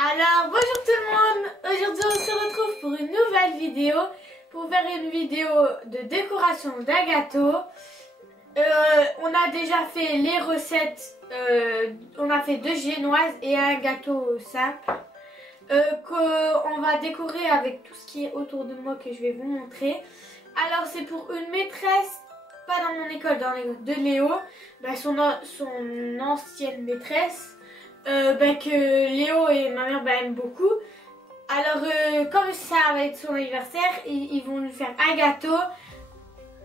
Alors bonjour tout le monde, aujourd'hui on se retrouve pour une nouvelle vidéo, pour faire une vidéo de décoration d'un gâteau. On a déjà fait les recettes, on a fait 2 génoises et un gâteau simple qu'on va décorer avec tout ce qui est autour de moi que je vais vous montrer. Alors c'est pour une maîtresse, pas dans mon école, dans l'école de Léo, son ancienne maîtresse. Que Léo et ma mère aiment beaucoup. Alors comme ça va être son anniversaire, ils vont lui faire un gâteau,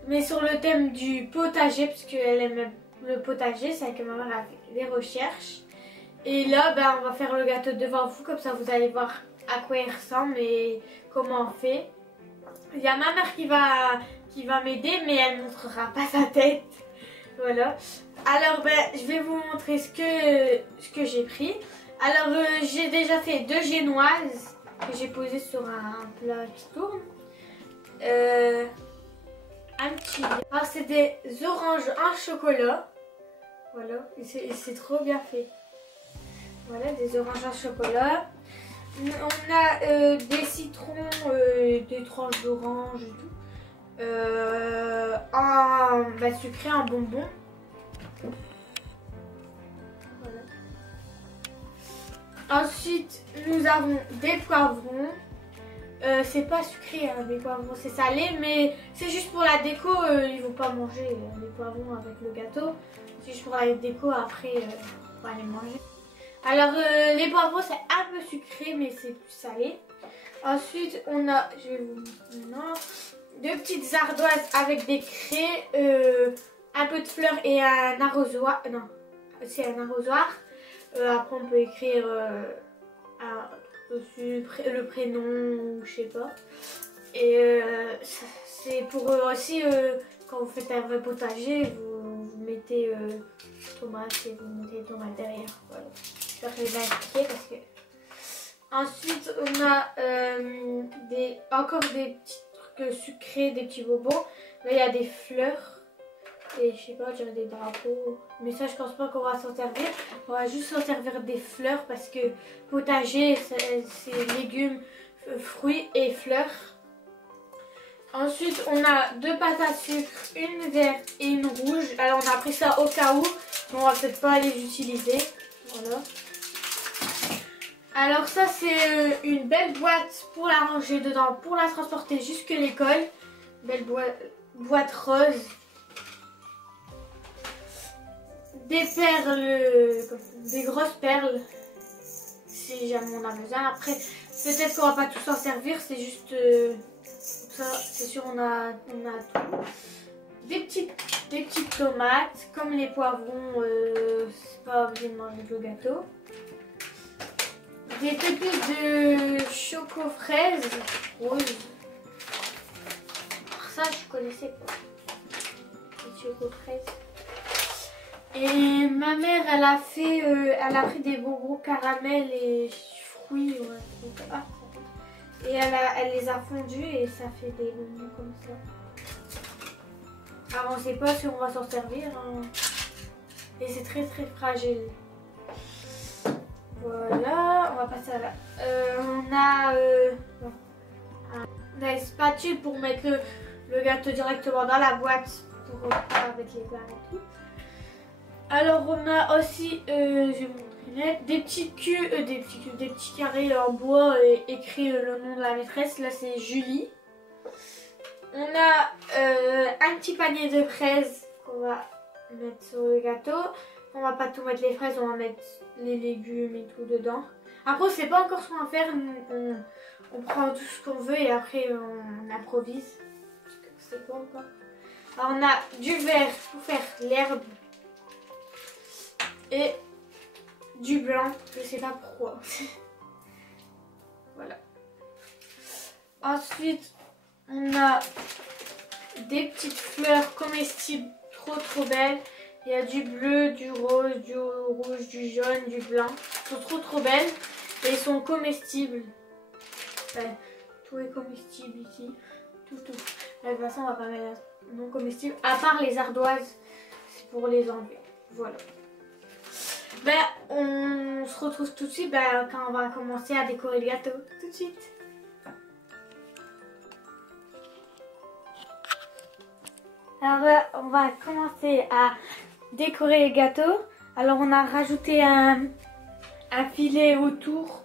mais sur le thème du potager, parce qu'elle aime le potager, c'est que ma mère a fait des recherches. Et là on va faire le gâteau devant vous, comme ça vous allez voir à quoi il ressemble et comment on fait. Il y a ma mère qui va m'aider, mais elle ne montrera pas sa tête. Voilà. Alors je vais vous montrer ce que j'ai pris. Alors j'ai déjà fait 2 génoises que j'ai posées sur un plat qui tourne. Un petit. Alors c'est des oranges en chocolat. Voilà. Et c'est trop bien fait. Voilà, des oranges en chocolat. On a des citrons, des tranches d'orange et tout. Sucré en bonbons. Voilà. Ensuite, nous avons des poivrons. C'est pas sucré, hein, des poivrons, c'est salé, mais c'est juste pour la déco. Ils vont pas manger les poivrons avec le gâteau. C'est juste pour la déco, après, on va les manger. Alors, les poivrons, c'est un peu sucré, mais c'est plus salé. Ensuite, on a, je vais vous montrer maintenant, 2 petites ardoises avec des craies, un peu de fleurs et un arrosoir. Non, c'est un arrosoir. Après, on peut écrire dessus le prénom ou je sais pas. Et c'est pour aussi, quand vous faites un vrai potager, vous mettez tomates et vous mettez tomates derrière. Voilà. J'espère que je vais bien expliquer parce que. Ensuite, on a encore des petits trucs sucrés, des petits bobos. Là, il y a des fleurs. Et je sais pas, on dirait des drapeaux. Mais ça, je pense pas qu'on va s'en servir. On va juste s'en servir des fleurs parce que potager, c'est légumes, fruits et fleurs. Ensuite, on a 2 pâtes à sucre, une verte et une rouge. Alors, on a pris ça au cas où, mais on va peut-être pas les utiliser. Voilà. Alors ça c'est une belle boîte pour la ranger dedans, pour la transporter jusque l'école. Belle boîte rose. Des perles, des grosses perles, si jamais on a besoin. Après, peut-être qu'on va pas tout s'en servir, c'est juste ça, c'est sûr on a tout. Des petites tomates, comme les poivrons, c'est pas obligé de manger le gâteau. Des pépites de choco fraise rose. Alors ça, je connaissais pas. Les choco fraises. Et ma mère, elle a pris des bonbons caramel et fruits. Ouais, et elle les a fondus et ça fait des bonbons comme ça. Alors on sait pas si on va s'en servir. Hein. Et c'est très très fragile. Voilà, on va passer à là. On a une spatule pour mettre le gâteau directement dans la boîte pour avec les barres et tout. Alors on a aussi, je vais vous montrer, des petits carrés en bois et écrit le nom de la maîtresse. Là c'est Julie. On a un petit panier de fraises qu'on va mettre sur le gâteau. On va pas tout mettre les fraises, on va mettre les légumes et tout dedans. Après, on sait pas encore ce qu'on va faire. On prend tout ce qu'on veut et après on improvise. C'est pas encore. Alors, on a du vert pour faire l'herbe et du blanc. Je sais pas pourquoi. Voilà. Ensuite, on a des petites fleurs comestibles trop belles. Il y a du bleu, du rose, du rouge, du jaune, du blanc. Elles sont trop belles et ils sont comestibles. Ouais, tout est comestible ici. Tout. De toute façon, on va pas mettre non comestible. À part les ardoises, c'est pour les enlever. Voilà. Ben, on se retrouve tout de suite quand on va commencer à décorer le gâteau. Tout de suite. Alors là, on va commencer à décorer le gâteau. Alors on a rajouté un filet autour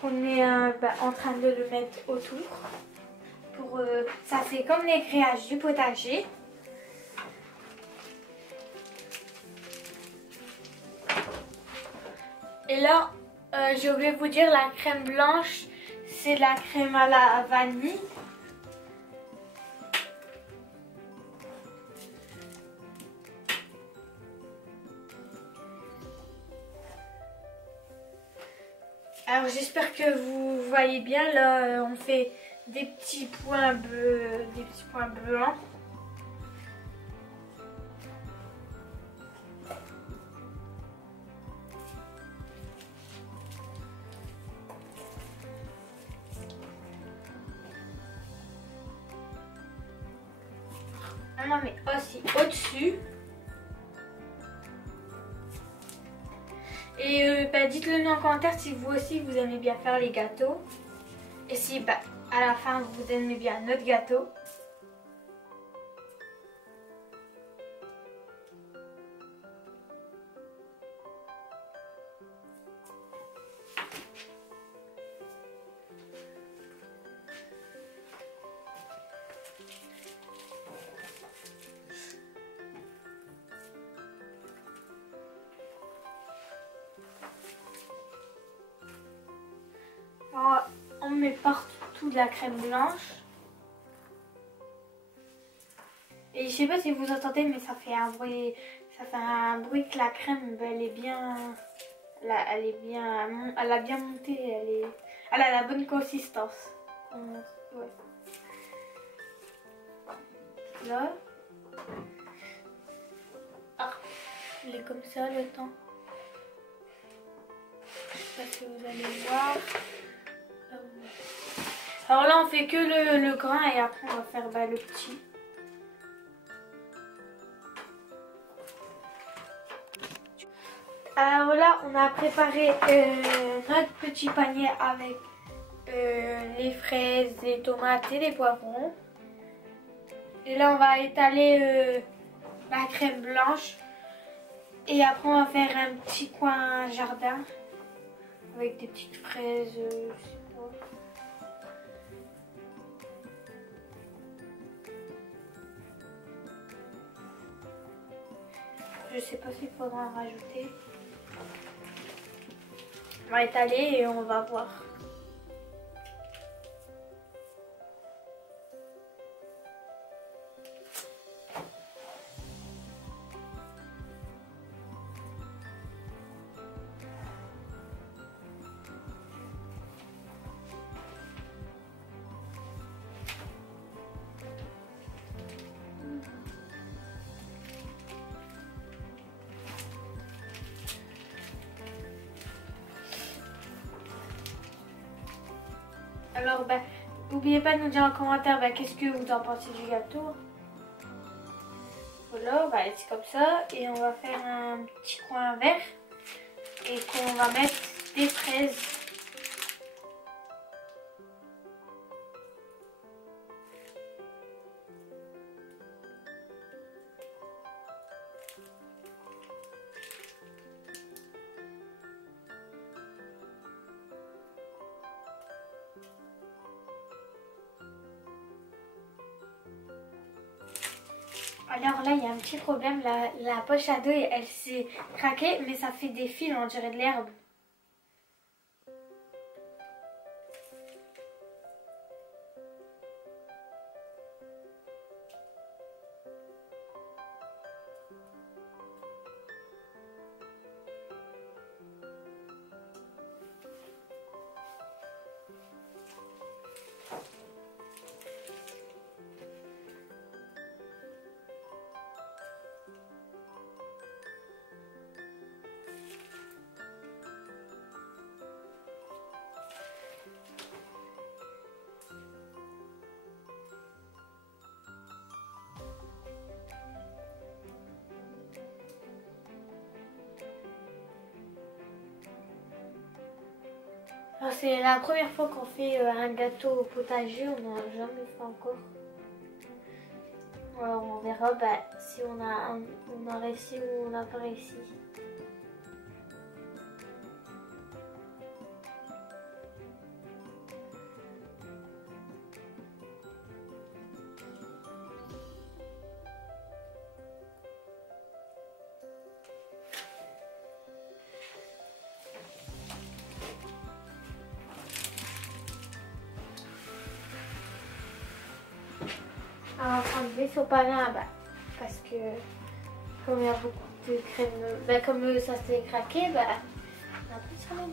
qu'on est en train de le mettre autour. Ça fait comme les grillages du potager. Et là, j'ai oublié de vous dire, la crème blanche, c'est la crème à la vanille. Alors j'espère que vous voyez bien, là on fait des petits points bleus, des petits points blancs. On en met aussi au-dessus. Et dites-le nous en commentaire si vous aussi vous aimez bien faire les gâteaux. Et si à la fin vous aimez bien notre gâteau. Alors, on met partout de la crème blanche. Et je sais pas si vous entendez, mais ça fait un bruit que la crème, elle est bien, elle a bien monté, elle a la bonne consistance. Ouais. Là, il est comme ça le temps. Je sais pas si vous allez voir. Alors là, on fait que le grand et après on va faire le petit. Alors là, on a préparé notre petit panier avec les fraises, les tomates et les poivrons. Et là, on va étaler la crème blanche. Et après, on va faire un petit coin jardin avec des petites fraises, je sais pas. Je sais pas s'il faudra en rajouter. On va étaler et on va voir. Alors, n'oubliez pas de nous dire en commentaire qu'est-ce que vous en pensez du gâteau. Voilà, c'est comme ça. Et on va faire un petit coin vert. Et qu'on va mettre des fraises. Alors là, il y a un petit problème. La poche à dos, elle s'est craquée, mais ça fait des fils, on dirait de l'herbe. Alors, c'est la première fois qu'on fait un gâteau au potager, on n'a jamais fait encore. Alors on verra si on a réussi ou on n'a pas réussi. On va enlever son pain parce que comme il y a beaucoup de crème, comme ça s'est craqué, on a plus de salade.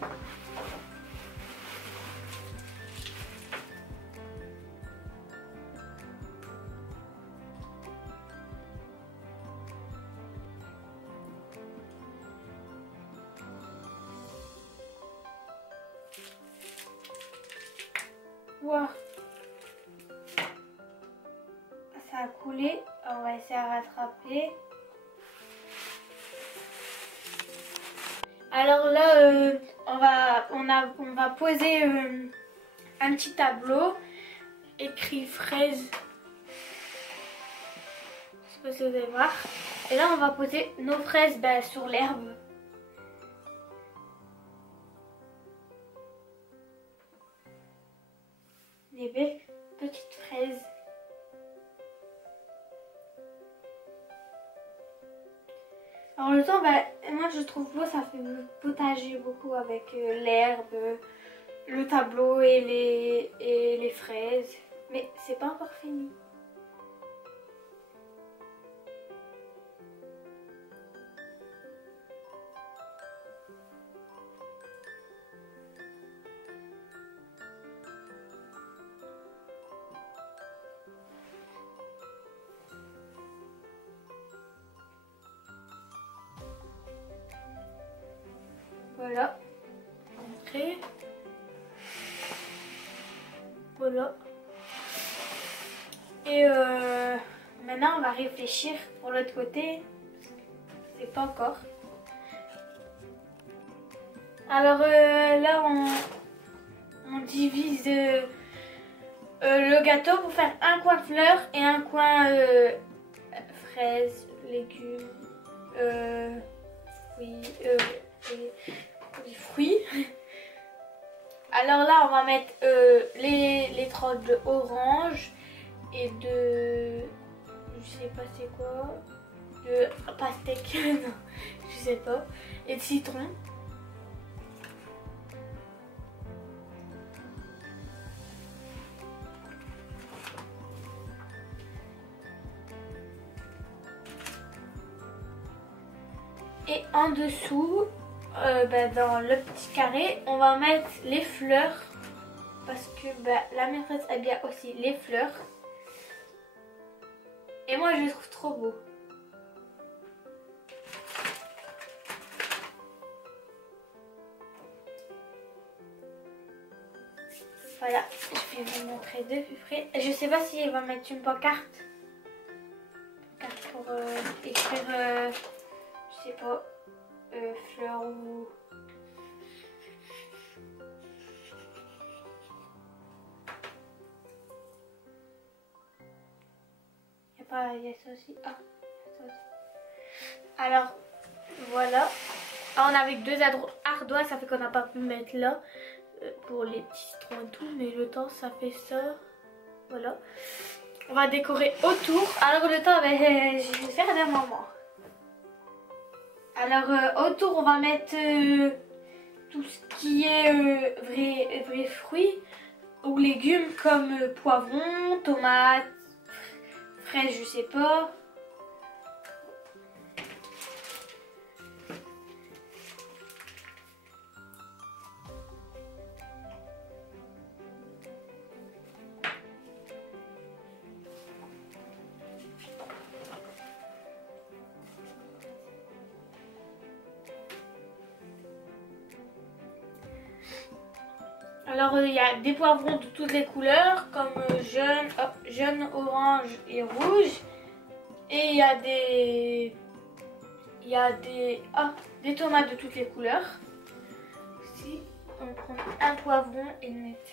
Wow. Ça a coulé, on va essayer de rattraper. Alors là, on va poser un petit tableau écrit fraise. Je sais pas si vous allez voir. Et là, on va poser nos fraises sur l'herbe. Des belles petites fraises. Alors le temps, moi je trouve beau, ça fait potager beaucoup avec l'herbe, le tableau et les fraises. Mais c'est pas encore fini. Voilà. Entrée. Voilà. Et maintenant on va réfléchir pour l'autre côté. C'est pas encore. Alors là on divise le gâteau pour faire un coin fleurs et un coin fraises, légumes, les fruits. Alors là on va mettre les tranches de orange et de, je sais pas c'est quoi, de pastèque, non je sais pas, et de citron. Et en dessous, dans le petit carré, on va mettre les fleurs. Parce que la maîtresse aime bien aussi les fleurs. Et moi je les trouve trop beaux. Voilà, je vais vous montrer de plus près. Je sais pas si elle va mettre une pancarte. Pour écrire... je sais pas, fleurs ou... Il y a ça aussi. Ah, ça aussi. Alors, voilà. Ah, on avait que 2 ardoises, ça fait qu'on n'a pas pu mettre là pour les petits citrons et tout, mais le temps ça fait ça. Voilà. On va décorer autour. Alors le temps, je vais faire d'un moment. Alors autour on va mettre tout ce qui est vrais fruits ou légumes comme poivrons, tomates, fraises, je sais pas. Alors il y a des poivrons de toutes les couleurs comme jaune, orange et rouge. Et il y a des tomates de toutes les couleurs. Si on prend prendre un poivron et le mettre.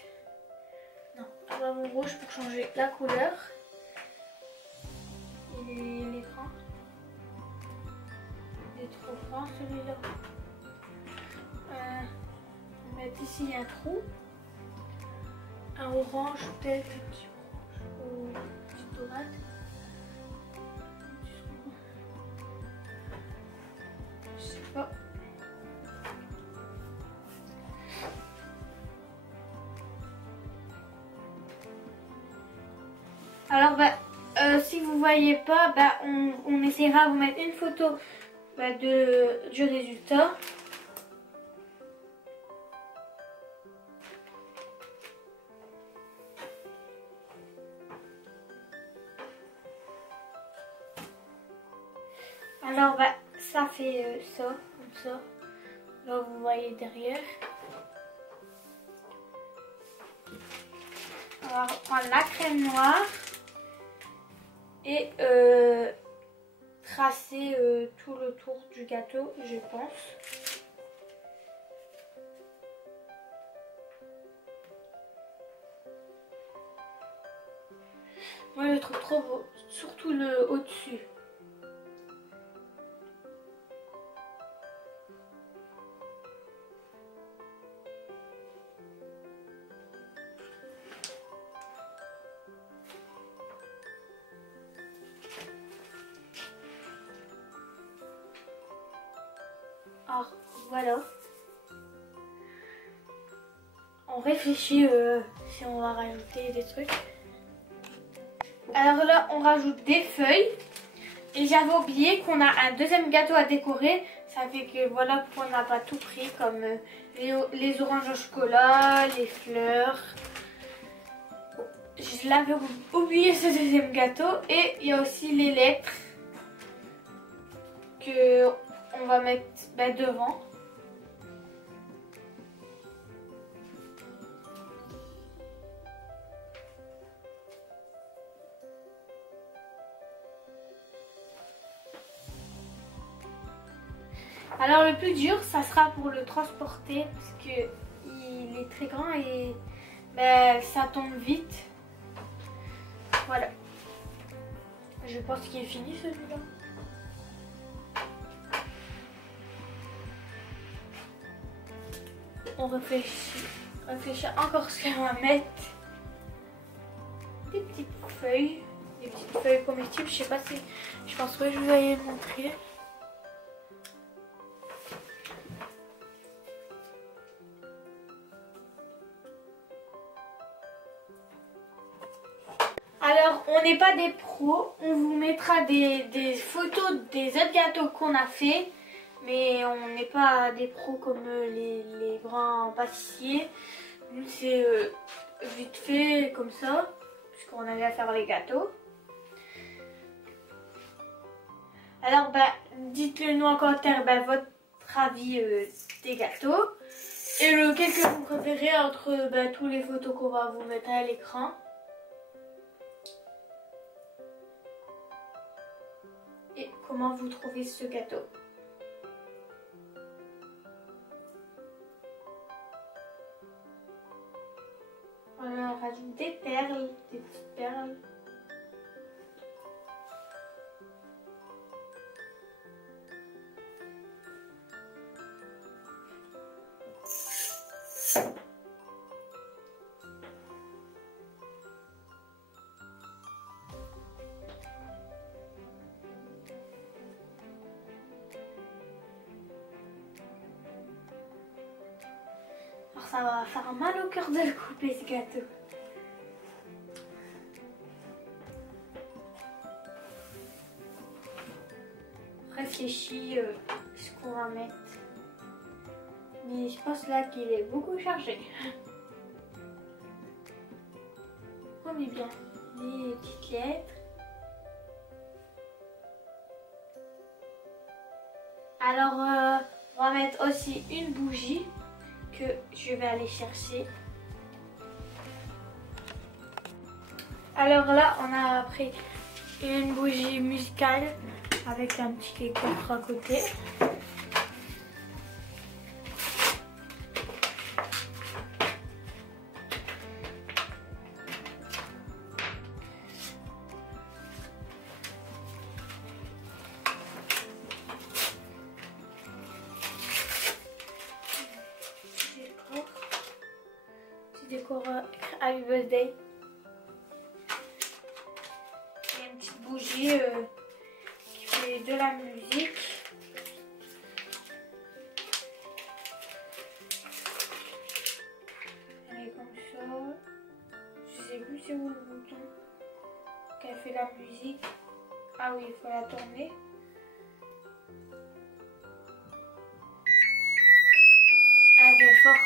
Non, un poivron rouge pour changer la couleur. Il est grand. Il est trop grand celui-là. On va mettre ici un trou. Un orange, peut-être un petit orange ou une petite tomate. Je sais pas. Alors si vous voyez pas, on essaiera de vous mettre une photo du résultat. Alors ça fait ça, comme ça. Là vous voyez derrière. On va reprendre la crème noire et tracer tout le tour du gâteau, je pense. Moi je le trouve trop beau, surtout le au-dessus. Alors voilà. On réfléchit si on va rajouter des trucs. Alors là on rajoute des feuilles. Et j'avais oublié qu'on a un deuxième gâteau à décorer. Ça fait que voilà pourquoi on n'a pas tout pris, comme les oranges au chocolat, les fleurs. Je l'avais oublié ce deuxième gâteau. Et il y a aussi les lettres que on va mettre devant. Alors le plus dur, ça sera pour le transporter parce que il est très grand et ça tombe vite. Voilà. Je pense qu'il est fini celui-là. On réfléchit encore ce qu'on va mettre. Des petites feuilles comestibles. Je sais pas si, je pense que je vais les montrer. Alors, on n'est pas des pros, on vous mettra des photos des autres gâteaux qu'on a fait, mais on n'est pas des pros comme les grands pâtissiers. Nous, c'est vite fait comme ça, puisqu'on a à faire les gâteaux. Alors, dites-le nous en commentaire votre avis des gâteaux et lequel que vous préférez entre tous les photos qu'on va vous mettre à l'écran. Et comment vous trouvez ce gâteau? Voilà, on rajoute des perles, des petites perles. Ça va faire mal au cœur de le couper ce gâteau. Réfléchis ce qu'on va mettre. Mais je pense là qu'il est beaucoup chargé. On met bien les petites lettres. Alors on va mettre aussi une bougie que je vais aller chercher. Alors là, on a pris une bougie musicale avec un petit coffre à côté. décor Happy Birthday. Il y a une petite bougie qui fait de la musique. Elle est comme ça. Je sais plus c'est où le bouton. Qu'elle fait la musique. Ah oui, il faut la tourner. Elle est forte.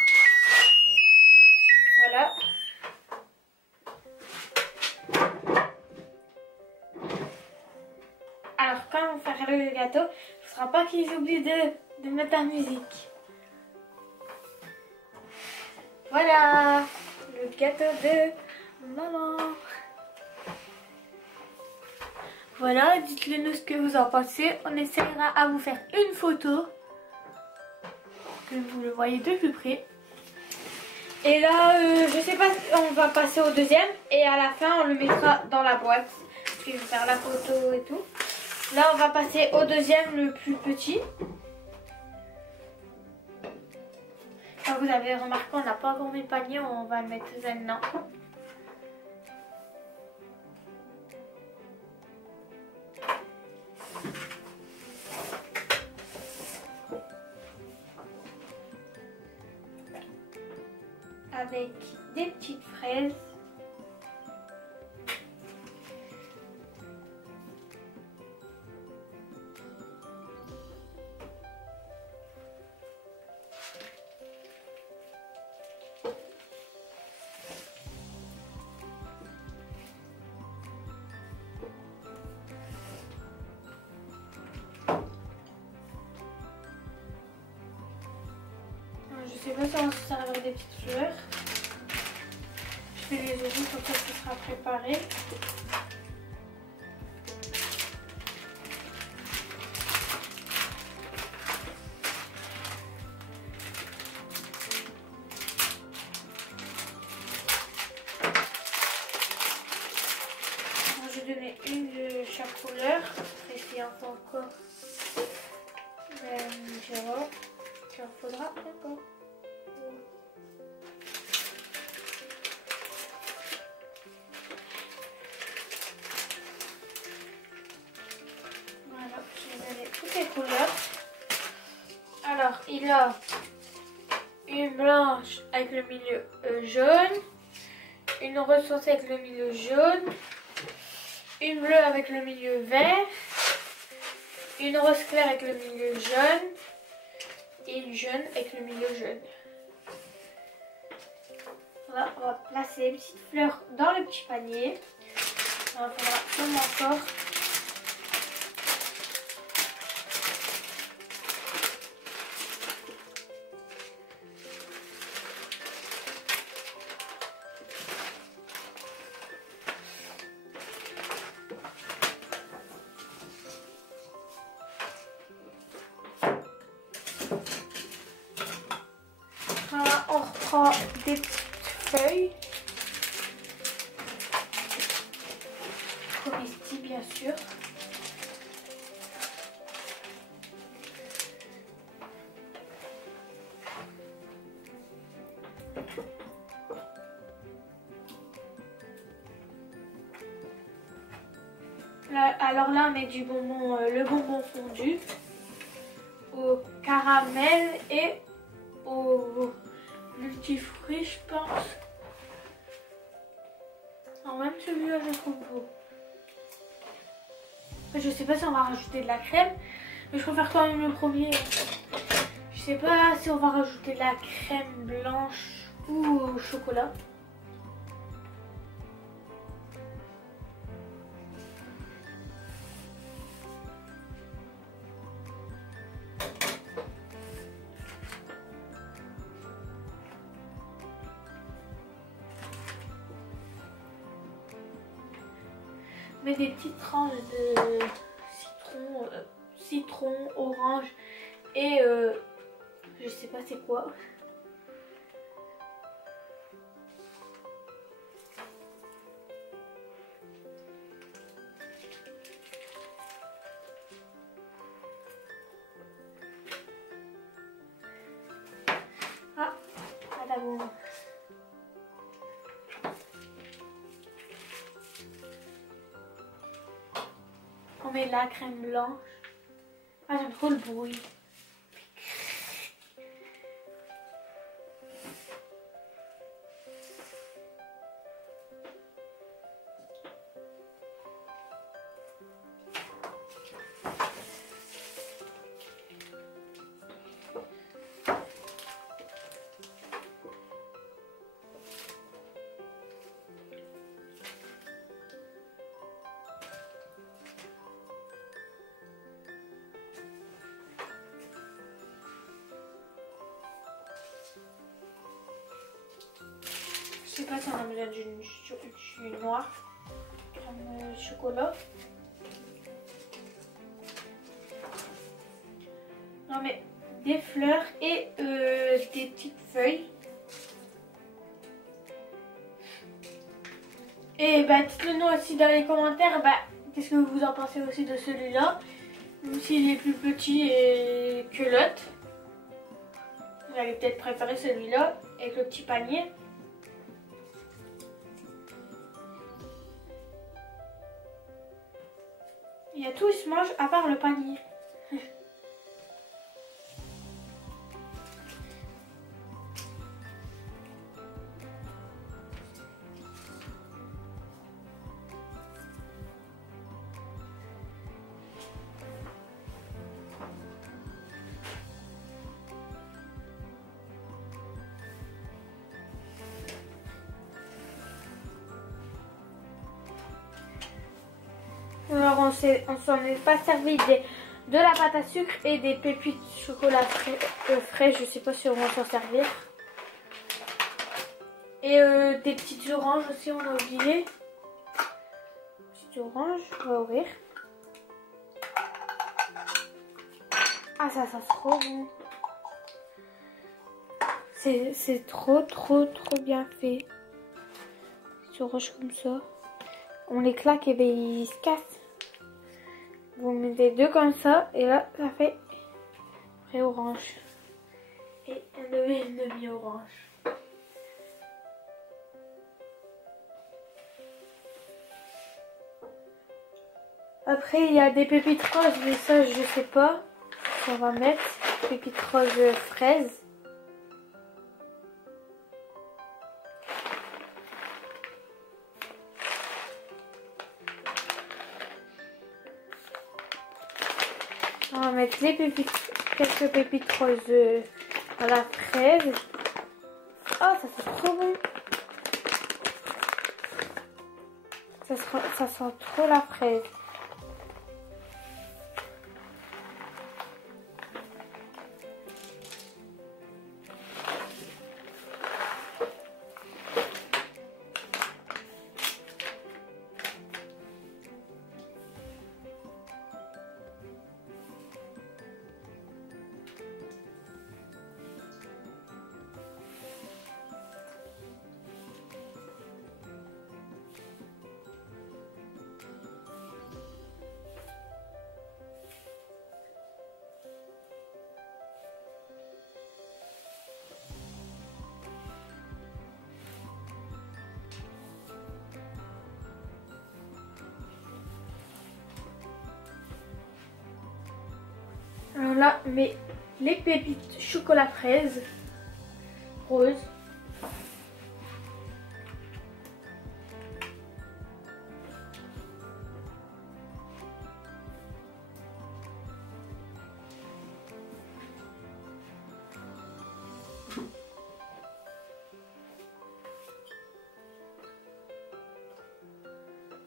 Voilà. Alors quand on va faire le gâteau, il ne faudra pas qu'ils oublient de mettre la musique. Voilà le gâteau de maman. Voilà, dites-le nous ce que vous en pensez. On essaiera à vous faire une photo. Que vous le voyez de plus près. Et là, je sais pas, on va passer au deuxième. Et à la fin, on le mettra dans la boîte. Puis je vais faire la photo et tout. Là, on va passer au deuxième, le plus petit. Comme vous avez remarqué, on n'a pas encore mis le panier. On va le mettre maintenant. Avec des petites fraises. Je sais pas si on va se servir des petites fleurs. Je fais les ouvrir pour que ce sera préparé. Moi, je vais donner une de chaque couleur. Et s'il y en a encore, je vois. Il en faudra encore. Voilà, je vais donner toutes les couleurs. Alors, il a une blanche avec le milieu jaune, une rose foncée avec le milieu jaune, une bleue avec le milieu vert, une rose claire avec le milieu jaune et une jaune avec le milieu jaune. Voilà, on va placer les petites fleurs dans le petit panier. Il en faudra sûrement encore. Voilà, on reprend des petites feuilles. Comestibles, bien sûr. Là, alors là, on met du bonbon, le bonbon fondu au caramel et au multifruits, je pense. Non, même celui-là, je trouve beau. Je sais pas si on va rajouter de la crème, mais je préfère quand même le premier. Je sais pas si on va rajouter de la crème blanche ou au chocolat. Mais des petites tranches de citron, orange et je sais pas c'est quoi. Ah, à la bombe. on met la crème blanche. Ah, j'aime trop le bruit. Je sais pas si on a besoin du noir, crème chocolat. Non mais des fleurs et des petites feuilles. Et bah dites-le nous aussi dans les commentaires, bah, qu'est-ce que vous en pensez aussi de celui-là. Même s'il est plus petit que l'autre. Vous allez peut-être préférer celui-là avec le petit panier. Il y a tout, il se mange à part le panier. Alors on s'en est pas servi de la pâte à sucre et des pépites chocolat frais, je sais pas si on va s'en servir. Et des petites oranges aussi, on a oublié. Petites oranges, on va ouvrir. Ah, ça sent trop bon. C'est trop bien fait. Petites oranges comme ça. On les claque et ben ils se cassent. Vous mettez deux comme ça et là ça fait vrai orange. Et un demi-orange. Après il y a des pépites roses, mais ça je sais pas ce qu'on va mettre. Pépites roses fraises. On va mettre les pépites, quelques pépites roses à la fraise. Oh, ça sent trop bon. Ça sent trop la fraise. Alors là, mais les pépites chocolat fraise rose.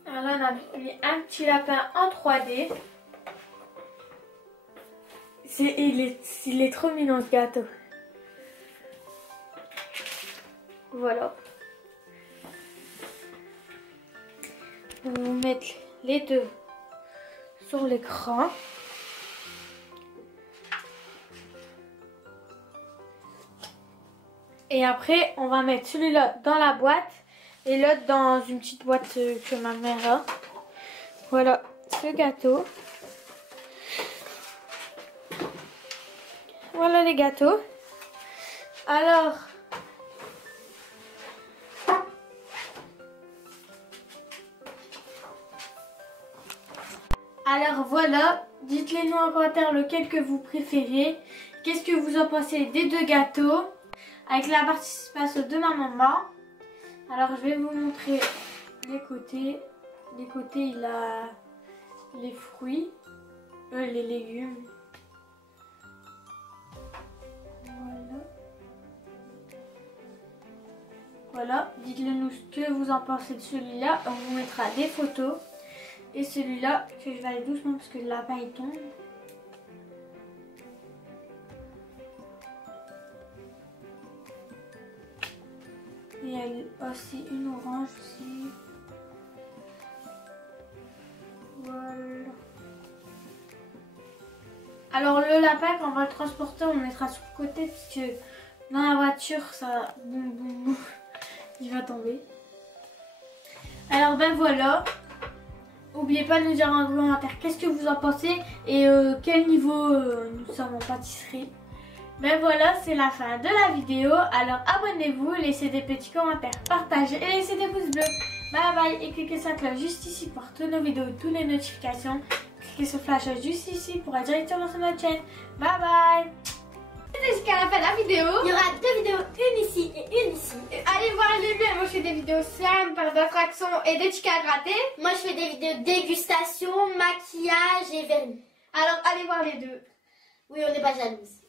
Alors là, on a mis un petit lapin en 3D. Il est trop mignon ce gâteau. Voilà. On va vous mettre les deux sur l'écran. Et après, on va mettre celui-là dans la boîte et l'autre dans une petite boîte que ma mère a. Voilà ce gâteau. Voilà les gâteaux. Alors, Alors voilà, dites-les nous en commentaire lequel que vous préférez. Qu'est-ce que vous en pensez des deux gâteaux avec la participation de ma maman. Alors je vais vous montrer les côtés. Les côtés il a les fruits, les légumes. Voilà, dites-le nous ce que vous en pensez de celui-là. On vous mettra des photos. Et celui-là, que je vais aller doucement parce que le lapin il tombe. Et il y a aussi une orange aussi. Voilà. Alors le lapin, quand on va le transporter, on le mettra sur le côté parce que dans la voiture, ça boum boum boum, il va tomber. Alors ben voilà. N'oubliez pas de nous dire en commentaire qu'est-ce que vous en pensez et quel niveau nous sommes en pâtisserie. Ben voilà, c'est la fin de la vidéo. Alors abonnez-vous, laissez des petits commentaires, partagez et laissez des pouces bleus. Bye bye et cliquez sur la cloche juste ici pour toutes nos vidéos, toutes les notifications. Cliquez sur flash juste ici pour être directement sur notre chaîne. Bye bye. C'est jusqu'à la fin de la vidéo. Il y aura deux vidéos, une ici et une ici. Allez voir les deux. Moi je fais des vidéos simples, d'attractions et des tickets à gratter. Moi je fais des vidéos dégustation, maquillage et vernis. Alors allez voir les deux. Oui, on n'est pas jalouse.